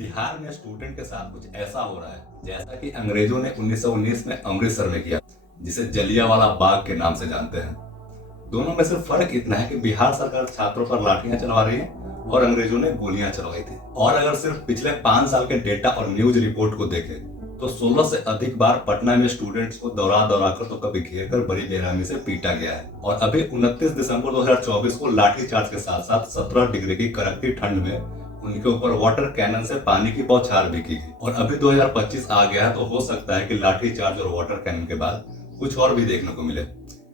बिहार में स्टूडेंट के साथ कुछ ऐसा हो रहा है जैसा कि अंग्रेजों ने 1919 में अमृतसर में किया, जिसे जलियांवाला बाग के नाम से जानते हैं। दोनों में सिर्फ फर्क इतना है कि बिहार सरकार छात्रों पर लाठियां चलवा रही है और अंग्रेजों ने गोलियां चलवाई थी। और अगर सिर्फ पिछले 5 साल के डेटा और न्यूज रिपोर्ट को देखें तो 16 से अधिक बार पटना में स्टूडेंट्स को दौरा दौरा कर तो कभी घेर कर बड़ी बेरहमी से पीटा गया है। और अभी 29 दिसंबर 2024 को लाठीचार्ज के साथ साथ 17 डिग्री की कड़कती ठंड में उनके ऊपर वाटर कैनन से पानी की बौछार भी की गई। और अभी 2025 आ गया है तो हो सकता है कि लाठीचार्ज और वाटर कैनन के बाद कुछ और भी देखने को मिले।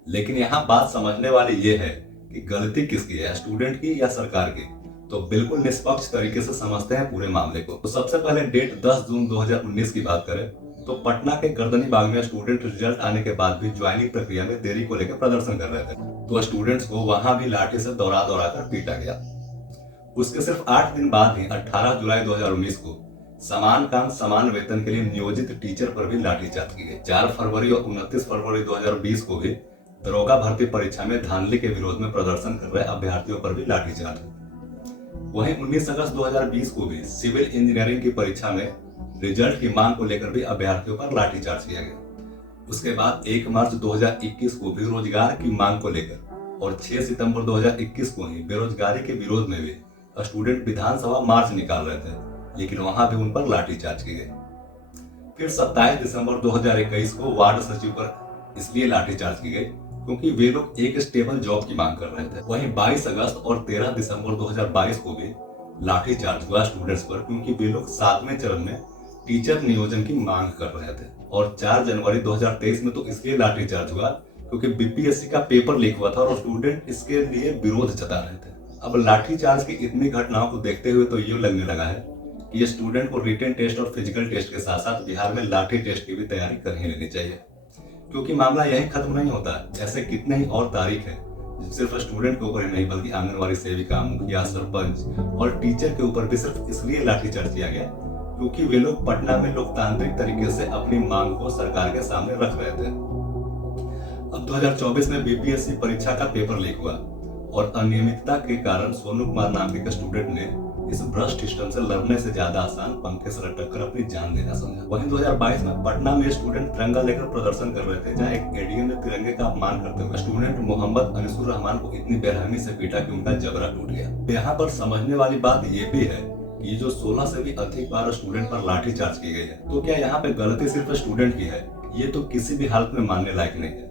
लेकिन यहाँ बात समझने वाली ये है कि गलती किसकी है, स्टूडेंट की या सरकार की। तो बिल्कुल निष्पक्ष तरीके से समझते हैं पूरे मामले को। तो सबसे पहले डेट 10 जून 2019 की बात करें तो पटना के गर्दनी बाग में स्टूडेंट रिजल्ट आने के बाद भी ज्वाइनिंग प्रक्रिया में देरी को लेकर प्रदर्शन कर रहे थे, तो स्टूडेंट्स को वहां भी लाठी से दौरा दौरा कर पीटा गया। उसके सिर्फ 8 दिन बाद ही 18 जुलाई 2019 को समान काम समान वेतन के लिए नियोजित टीचर पर भी लाठीचार्ज की गई। 4 फरवरी और 29 फरवरी 2020 को भी दरोगा भर्ती परीक्षा में धांधली के विरोध में प्रदर्शन कर रहे अभ्यर्थियों पर भी लाठीचार्ज। वहीं 19 अगस्त 2020 को भी सिविल इंजीनियरिंग की परीक्षा में रिजल्ट की मांग को लेकर भी अभ्यर्थियों पर लाठीचार्ज किया गया। उसके बाद 1 मार्च 2021 को भी रोजगार की मांग को लेकर और 6 सितंबर 2021 को ही बेरोजगारी के विरोध में भी स्टूडेंट विधानसभा मार्च निकाल रहे थे, लेकिन वहां भी उन पर लाठीचार्ज की गई। फिर 27 दिसंबर 2021 को वार्ड सचिव पर इसलिए लाठीचार्ज की गई क्योंकि वे लोग एक स्टेबल जॉब की मांग कर रहे थे। वहीं 22 अगस्त और 13 दिसंबर 2022 को भी लाठीचार्ज हुआ स्टूडेंट्स पर क्योंकि वे लोग 7वें चरण में टीचर नियोजन की मांग कर रहे थे। और 4 जनवरी 2023 में तो इसलिए लाठीचार्ज हुआ क्योंकि बीपीएससी का पेपर लीक हुआ था और स्टूडेंट इसके लिए विरोध जता रहे थे। अब लाठीचार्ज की इतनी घटनाओं को देखते हुए तो ये लगने लगा है कि ये स्टूडेंट को रिटन टेस्ट और फिजिकल टेस्ट के साथ साथ बिहार में लाठी टेस्ट की भी तैयारी कर ही लेनी चाहिए, क्योंकि मामला यही खत्म नहीं होता है। ऐसे कितने ही और तारीख है सिर्फ स्टूडेंट के ऊपर ही नहीं बल्कि आंगनबाड़ी सेविका, मुखिया, सरपंच और टीचर के ऊपर भी सिर्फ इसलिए लाठीचार्ज किया गया क्योंकि वे लोग पटना में लोकतांत्रिक तरीके से अपनी मांग को सरकार के सामने रख रहे थे। अब 2024 में बीपीएससी परीक्षा का पेपर लीक हुआ और अनियमितता के कारण सोनू कुमार नाम के स्टूडेंट ने इस भ्रष्ट सिस्टम से लड़ने से ज्यादा आसान पंखे से लटक कर अपनी जान देना समझा। वहीं 2022 में पटना में स्टूडेंट तिरंगा लेकर प्रदर्शन कर रहे थे, जहां एक एडीएम ने तिरंगे का अपमान करते हुए स्टूडेंट मोहम्मद अनिसुर रहमान को इतनी बेरहमी से पीटा कि उनका जबड़ा टूट गया। यहाँ पर समझने वाली बात ये भी है कि जो 16 से भी अधिक बार स्टूडेंट पर लाठीचार्ज की गई है, तो क्या यहाँ पे गलती सिर्फ स्टूडेंट की है? ये तो किसी भी हालत में मानने लायक नहीं है।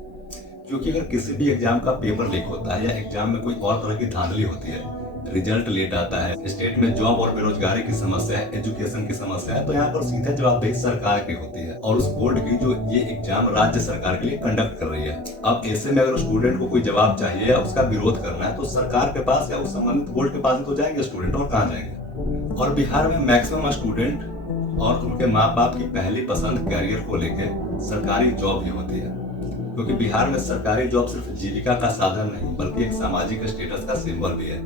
क्योंकि अगर किसी भी एग्जाम का पेपर लीक होता है या एग्जाम में कोई और तरह की धांधली होती है, रिजल्ट लेट आता है, स्टेट में जॉब और बेरोजगारी की समस्या है, एजुकेशन की समस्या है, तो यहाँ पर सीधे जवाबदेही सरकार की होती है और उस बोर्ड की जो ये एग्जाम राज्य सरकार के लिए कंडक्ट कर रही है। अब ऐसे में अगर स्टूडेंट को कोई जवाब चाहिए या उसका विरोध करना है तो सरकार के पास या उस संबंधित बोर्ड के पास तो जाएंगे स्टूडेंट, और कहाँ जाएंगे। और बिहार में मैक्सिमम स्टूडेंट और उनके माँ बाप की पहली पसंद कैरियर को लेकर सरकारी जॉब ही होती है, क्योंकि बिहार में सरकारी जॉब सिर्फ जीविका का साधन नहीं बल्कि एक सामाजिक स्टेटस का सिंबल भी है,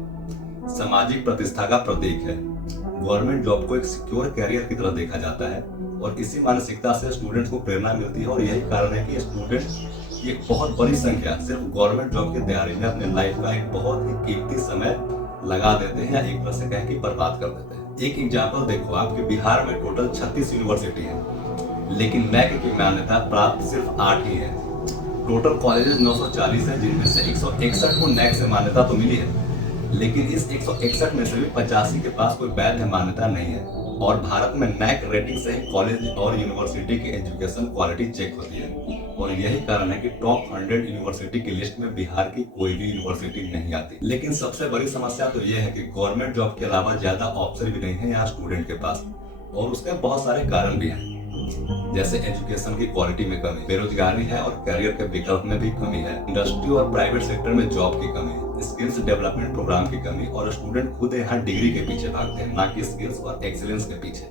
सामाजिक प्रतिष्ठा का प्रतीक है। गवर्नमेंट जॉब को एक सिक्योर कैरियर की तरह देखा जाता है और इसी मानसिकता से स्टूडेंट्स को प्रेरणा मिलती है और यही कारण है कि स्टूडेंट की एक बहुत बड़ी संख्या सिर्फ गवर्नमेंट जॉब की तैयारी में अपने लाइफ का एक बहुत ही कीमती समय लगा देते हैं या एक तरह से कहें कि बर्बाद कर देते हैं। एक एग्जाम्पल देखो, आपके बिहार में टोटल 36 यूनिवर्सिटी है, लेकिन NAC की मान्यता प्राप्त सिर्फ 8 ही है। टोटल कॉलेजेस 940 है, जिनमें से 161 को NAC से मान्यता तो मिली है, लेकिन इस 161 में से भी 85 के पास कोई वैध मान्यता नहीं है। और भारत में NAC रेटिंग से ही कॉलेज और यूनिवर्सिटी की एजुकेशन क्वालिटी चेक होती है और यही कारण है कि टॉप 100 यूनिवर्सिटी की लिस्ट में बिहार की कोई भी यूनिवर्सिटी नहीं आती। लेकिन सबसे बड़ी समस्या तो ये है कि गवर्नमेंट जॉब के अलावा ज्यादा ऑप्शन भी नहीं है यहाँ स्टूडेंट के पास, और उसके बहुत सारे कारण भी हैं, जैसे एजुकेशन की क्वालिटी में कमी, बेरोजगारी है और करियर के विकल्प में भी कमी है, इंडस्ट्री और प्राइवेट सेक्टर में जॉब की कमी, स्किल्स डेवलपमेंट प्रोग्राम की कमी, और स्टूडेंट खुद यहाँ डिग्री के पीछे भागते हैं, ना कि स्किल्स और एक्सीलेंस के पीछे।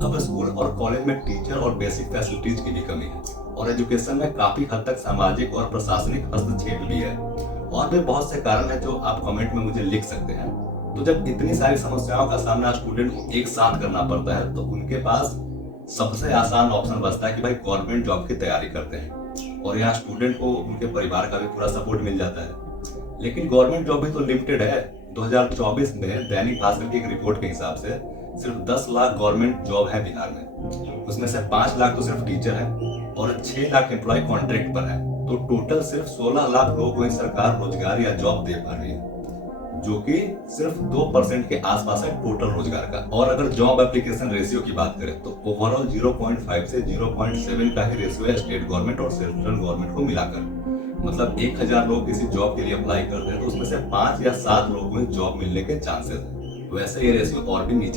अब स्कूल और कॉलेज में टीचर और बेसिक फैसिलिटीज की भी कमी है और एजुकेशन में काफी हद तक सामाजिक और प्रशासनिक हस्तक्षेप भी है, और भी बहुत से कारण है जो आप कमेंट में मुझे लिख सकते हैं। तो जब इतनी सारी समस्याओं का सामना स्टूडेंट को एक साथ करना पड़ता है तो उनके पास सबसे आसान ऑप्शन बचता है कि भाई गवर्नमेंट जॉब की तैयारी करते हैं, और यहाँ स्टूडेंट को उनके परिवार का भी पूरा सपोर्ट मिल जाता है। लेकिन गवर्नमेंट जॉब भी तो लिमिटेड है। 2024 में दैनिक भास्कर की एक रिपोर्ट के हिसाब से सिर्फ 10 लाख गवर्नमेंट जॉब है बिहार में, उसमें से 5 लाख तो सिर्फ टीचर है और 6 लाख एम्प्लॉय कॉन्ट्रैक्ट पर है। तो टोटल सिर्फ 16 लाख लोगों को ही सरकार रोजगार या जॉब दे पा रही है, जो कि सिर्फ 2% के आसपास है टोटल रोजगार का। और अगर जॉब एप्लीकेशन रेशियो की बात करें तो ओवरऑल 0.5 से 0.7 का ही रेशियो है स्टेट गवर्नमेंट और सेंट्रल गवर्नमेंट को मिलाकर। मतलब 1000 लोग किसी जॉब के लिए अप्लाई करते हैं तो उसमें से 5 या 7 लोगों को जॉब मिलने के चांसेस है। वैसे ये रेशियो और भी नीचे